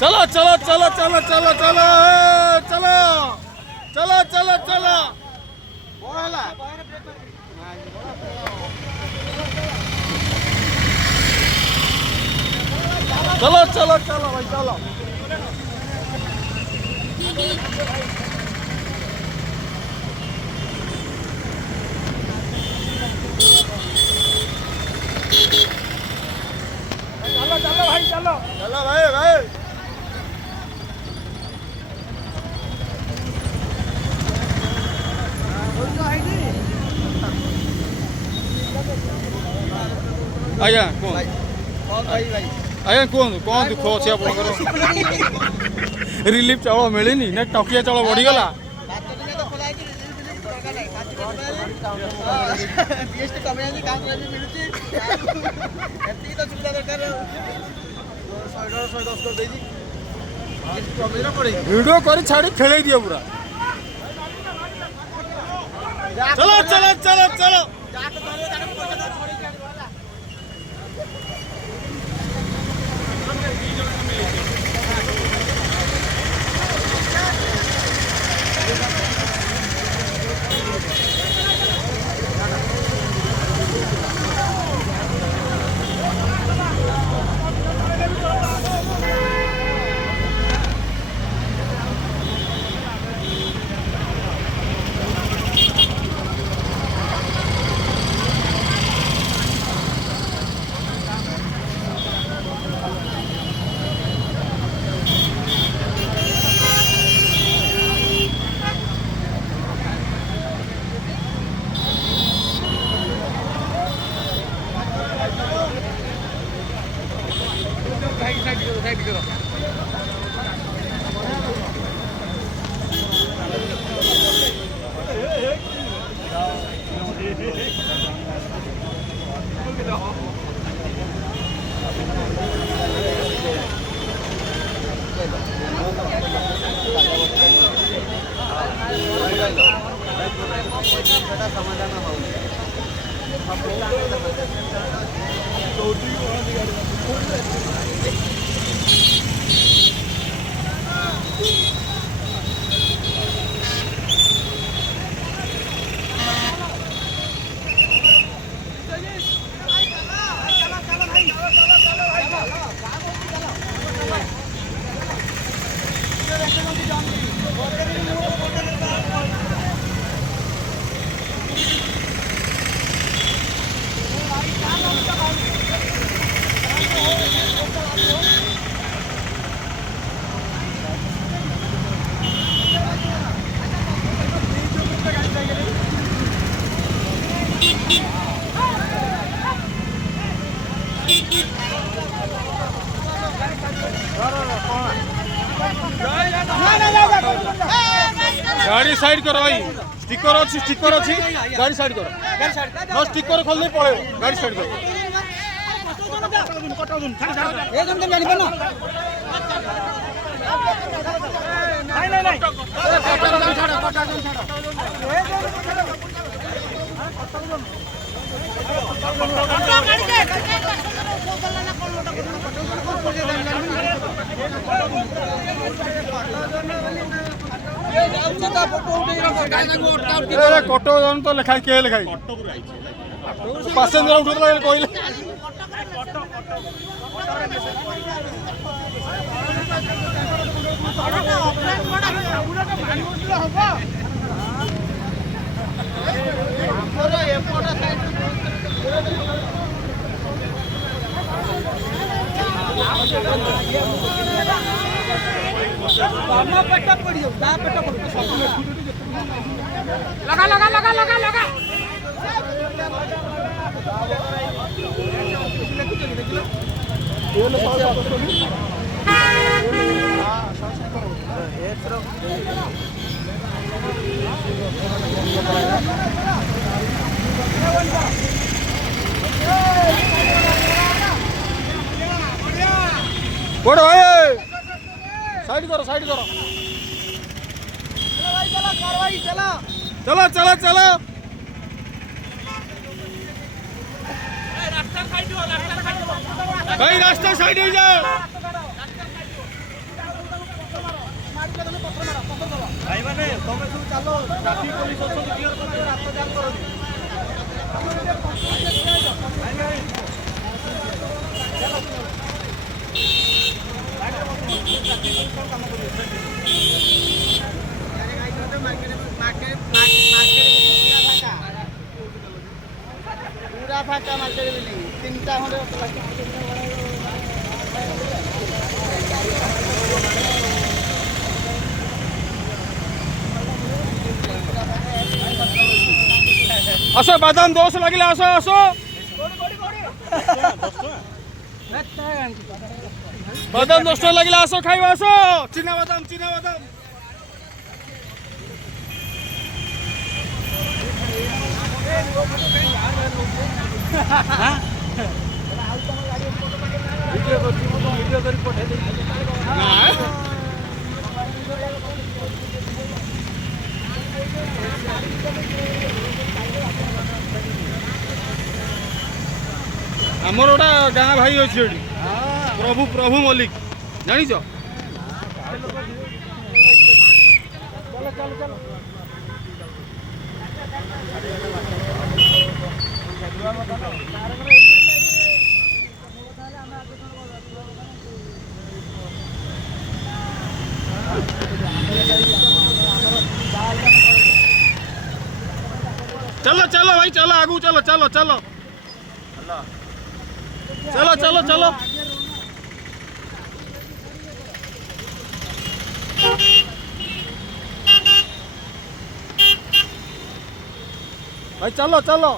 चलो चलो चलो चलो चलो चलो चलो चलो चलो चलो चलो चलो चलो भाई चलो चलो चलो भाई चलो चलो भाई भाई आया कौन आया कौन कौन दुख अच्छे आपंकर रिलीफ चाउल मिलनी ना टकिया चाउल बढ़ीगला वीडियो कर छाड़ी खेल दिए पूरा चलो चलो चलो चलो गाड़ी साइड करो भाई स्टिकर अच्छी गाड़ी साइड करो हाँ स्टिकर खोल दे पड़े गाड़ी साइड करो कटक तो लिखाई किए लिखाई पैसेंजर उठुला कहले लगा लगा लगा लगा लगा साइड करो चलो चलो चलो भाई रास्ता साइड हो जाओ भाई माने तुम सब चलो ट्रैफिक पुलिस अच्छा क्लियर कर रास्ता जाम करो पूरा फाका मार्केट बिल्डिंग 3टा खंडे आसो बादाम 200 लगिला आसो आसो बादाम 10 टका लगिला आसो खाइबा आसो चिना बादाम वीडियो कर पठे दे आमर गोटा गाँ भाई अच्छे प्रभु प्रभु मल्लिक जानी चलो चलो भाई चलो आगू चलो चलो चलो चलो चलो चलो भाई चलो चलो